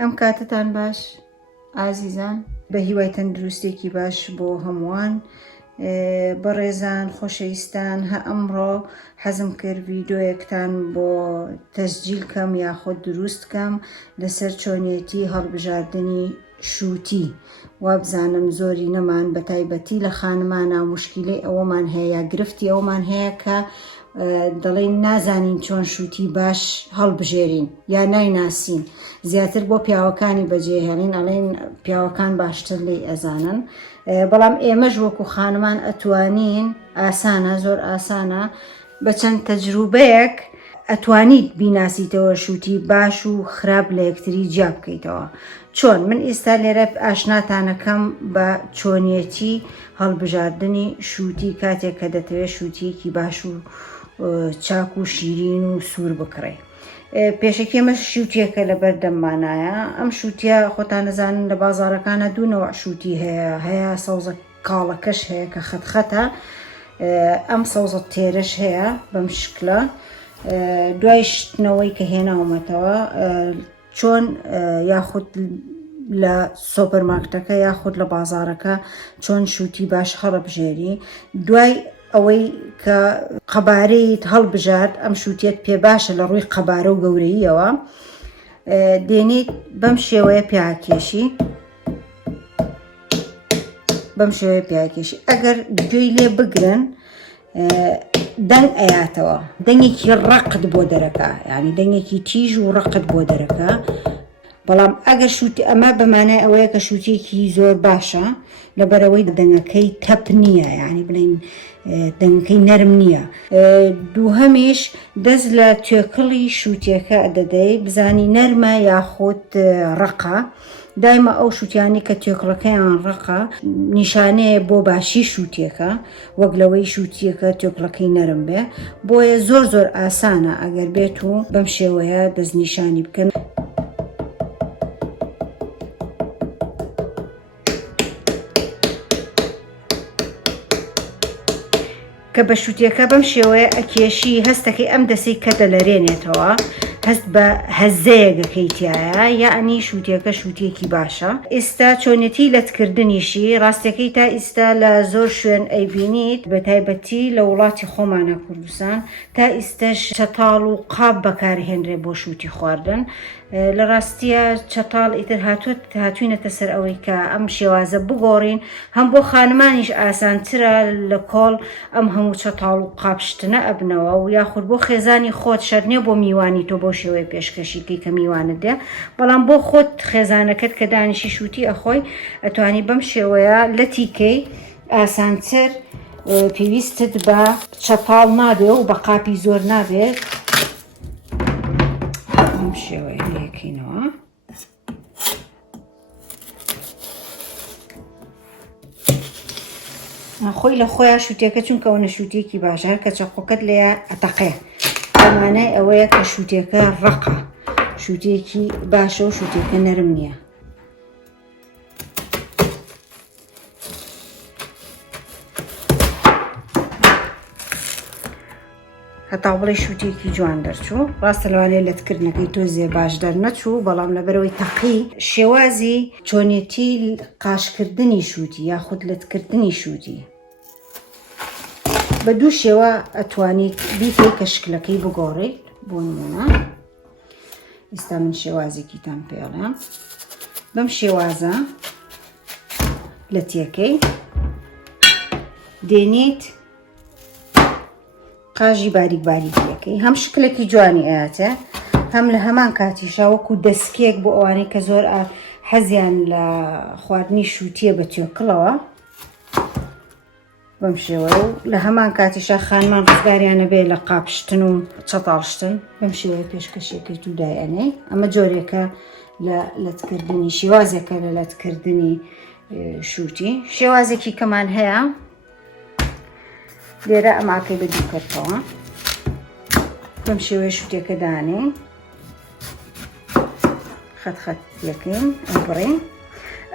ئەم کاتتان باش ئازیزان بە هیوای تەندروستێکی باش بۆ هەمووان بەڕێزان خۆشەویستان ئەمڕۆ حەزم کرد ڤیدۆیەکتان بۆ تەسجیل کەم یاخۆ دروست کەم لەسەر چۆنیەتی هەڵبژاردننی شووتی وا بزانم زۆری نەمان بە تایبەتی لە خانمانە مشکیلەی ئەوەمان هەیە یا گرفتی ئەومان هەیە کە دەڵێن نازانین چۆن شووتی باش هەڵبژێرین یا نایناسین زیاتر بۆ پیاوەکانی بەجێهێڵین ئەڵێن پیاوەکان باشتر لێی ئەزانن بەڵام ئێمەش وەکو خانمان ئەتوانین ئاسانە زۆر ئاسانە بە چەند تەجروبەیەک ئەتوانیت بیناسیتەوە شووتی باش و خراپ لە یەکتری جیا بکەیتەوە چۆن من ئێستا لێرە ئاشناتانەکەم بە چۆنیەتی هەڵبژاردننی شووتی کاتێک کە دەتەوێت شووتیەکی باش و چاک و شیرین و سوور بکڕێ پێشەکی ئەمە شووتیەکە لە بەردەممانایە ئەم شووتیە خۆتان نەزانن لە بازاڕەکانە دوونەوە شووتی هەیە سەوزە کاڵەکەش هەیە کە خەتخەتە ئەم سەوزە تێرەش هەیە بەم شکلە دوای شتنەوەی کە هێناومەتەوە چۆن یاخود لە سۆپەرمارکتەکە یاخود لە بازارەکە چۆن شووتی باش هەڵبژێری دوای ئەوەی کە قەبارەیت هەڵبژارد ئەم شووتێت پێ باشە لە ڕووی قەبارە و گەورەییەوە دێنیت بەم شێوەیە پیاکێشی ئەگەر گوێی لێ بگرن دەنگ ئەیاتەوە دەنگێکی ڕقت بۆ دەرەکە یعنی دەنگێکی تیژ و ڕقت بۆ دەرەکە بەڵام ئەگەر شووتی ئەمە بەمانای ئەوەیە کە شووتێکی زۆر باشە لەبەرەوەی دەنگەکەی تەپ نییە یعنی بڵین دەنگەکەی نەرم نییە دووهەمیش دەست لە توێکڵی شووتێکە دەدەی بزانی نەرمە یاخود ڕقە دایمە ئەو شووتیانی کە توێکڵەکەیان ڕقە نیشانەیە بۆ باشی شووتێکە وەک لەوەی شووتیەکە توێکڵەکەی نەرم بێ بۆیە زۆر ئاسانە ئەگەر بێت و بەم شێوەیە دەستنیشانی بکەن کە بە شووتیەکە بەم شێوەیە ئەکێشی هەستەکەی ئەم دەسەی کە دەلەرێنێتەوە هەست بە هەزەیەگەکەیتیایە یعنی شووتیەکە شووتێکی باشە ئێستا چۆنێتی لەتکردنیشی ڕاستەکەی تا ئێستا لە زۆر شوێن ئەیبینیت بە تایبەتی لە وڵاتی خۆمانە کوردستان تا ئێستاش چەتاڵ و قاب بەکارهێنرێ بۆ شووتی خواردن لە ڕاستیە چەتاڵ ئیتر هاتوینەتە سەر ئەوەی کە ئەم شێوازە بگۆڕین هەم بۆ خانمانیش ئاسانترە لە کۆڵ ئەم هەموو چەتاڵ و قاپشتنە ئەبنەوە و یاخود بۆ خێزانی خۆت شەرنێ بۆ میوانی تۆ بۆ شێوەی پێشکەشیکەی کە میوانت دێ بەڵام بۆ خۆت خێزانەکەت کە دانیشی شووتی ئەخۆی ئەتوانی بەم شێوەیە لە تیکەی ئاسانتر پێویستت بە چەتاڵ نابێ و بە قاپی زۆر نابێت ئەم شێوەیە لێکەینەوە خۆی لە خۆیان شووتێکە چونکە ئەوە شووتێکی باشە کە چەقۆکەت لێە ئەتەقێ بەمانای ئەوەیە کە شووتێکە ڕقە شووتێکی باشە و شووتێکە نەرم نییە هەتا بڵێ شووتێکی جوان دەرچوو ڕاستە لەوانەیە لەتکردنەکەی تۆ زێ باش دەرنەچوو بەڵام لەبەرەوەی تەقی شێوازی چۆنێتی قاشکردنی شووتی یاخود لەتکردنی شووتی بە دوو شێوە ئەتوانیت بیکەی کە شکلەکەی بگۆڕیت بۆ نمونە ئێستا من شێوازێکیتان پێڵێم بەم شێوازە لە تێکەی دێنیت قاژی باریک باریکیەکەی هەم شکلێکی جوانی ئاەتە هەم لە هەمان کاتیشا وەکو دەستکێک بۆ ئەوانەی کە زۆر حەزیان لە خواردنی شووتیە بە توێکڵەوە بەم شێوە و لە هەمان کاتیشا خانمان ڕزگاریانە بێ لە قاپشتن و چەتاڵشتن بەم شێوەیە پێشکەشێکی دوودایەنێ ئەمە جۆرێکە لە لەتکردنی شێوازێکە لە لەتکردنی شووتی شێوازێکی کەمان هەیە لێرە ئەماکەی بە دوو کەرتەوە بەم شێوەیە شووتێکە دانێ خەت یەکەین ئەبڕێ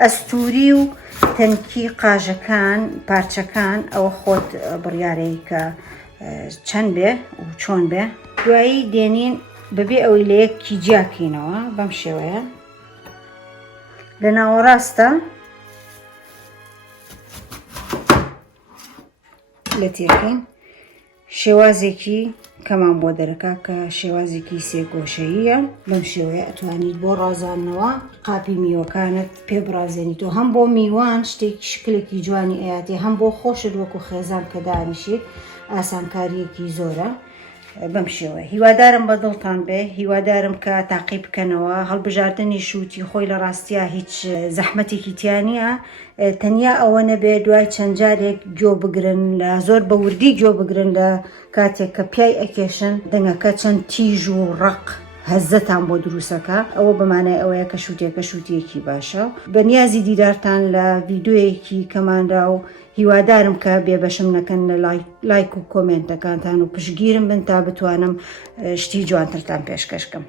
ئەستوری و تەنکی قاژەکان پارچەکان ئەوە خۆت بڕیارەی کە چەند بێ و چۆن بێ دوایی دێنین بەبێ ئەوەی لە یەکی جیاکەینەوە بەم شێوەیە لە ناوەڕاستە لە تێکەین شێوازێکی کەمان بۆ دەرەکا کە شێوازێکی سێگۆشەییە بەم شێوەیە ئەتوانیت بۆ ڕازاندنەوە قاپی میوەکانت پێ بڕازێنیتەوە هەم بۆ میوان شتێکی شکلێکی جوانی ئاەتی هەم بۆ خۆشت وەکو خێزان کە دانیشیت ئاسانکاریەکی زۆرە بەم شێوە هیوادارم بە دڵتان بێ هیوادارم کە تاقی بکەنەوە هەڵبژاردننی شووتی خۆی لە ڕاستیە هیچ زەحمەتێکی تیانە تەنیا ئەوە نەبێ دوای چەند جارێک گوێ بگرن لە زۆر بە وردی گوێ بگرن لە کاتێک کە پیای ئەکێشن دەنگەکە چەند تیژ و ڕق هەزەتان بۆ دروستەکە ئەوە بەمانای ئەوەیە کە شووتێکە شووتیەکی باشە بەنیازی دیدارتان لە ڤیددیۆیەکی کەماندا و هیوادارم کە بێبەشم نەکەن لە لایک و کۆمنتەکانتان و پشگیرم بن تا بتوانم شتی جوانترتان پێشکەشکەم.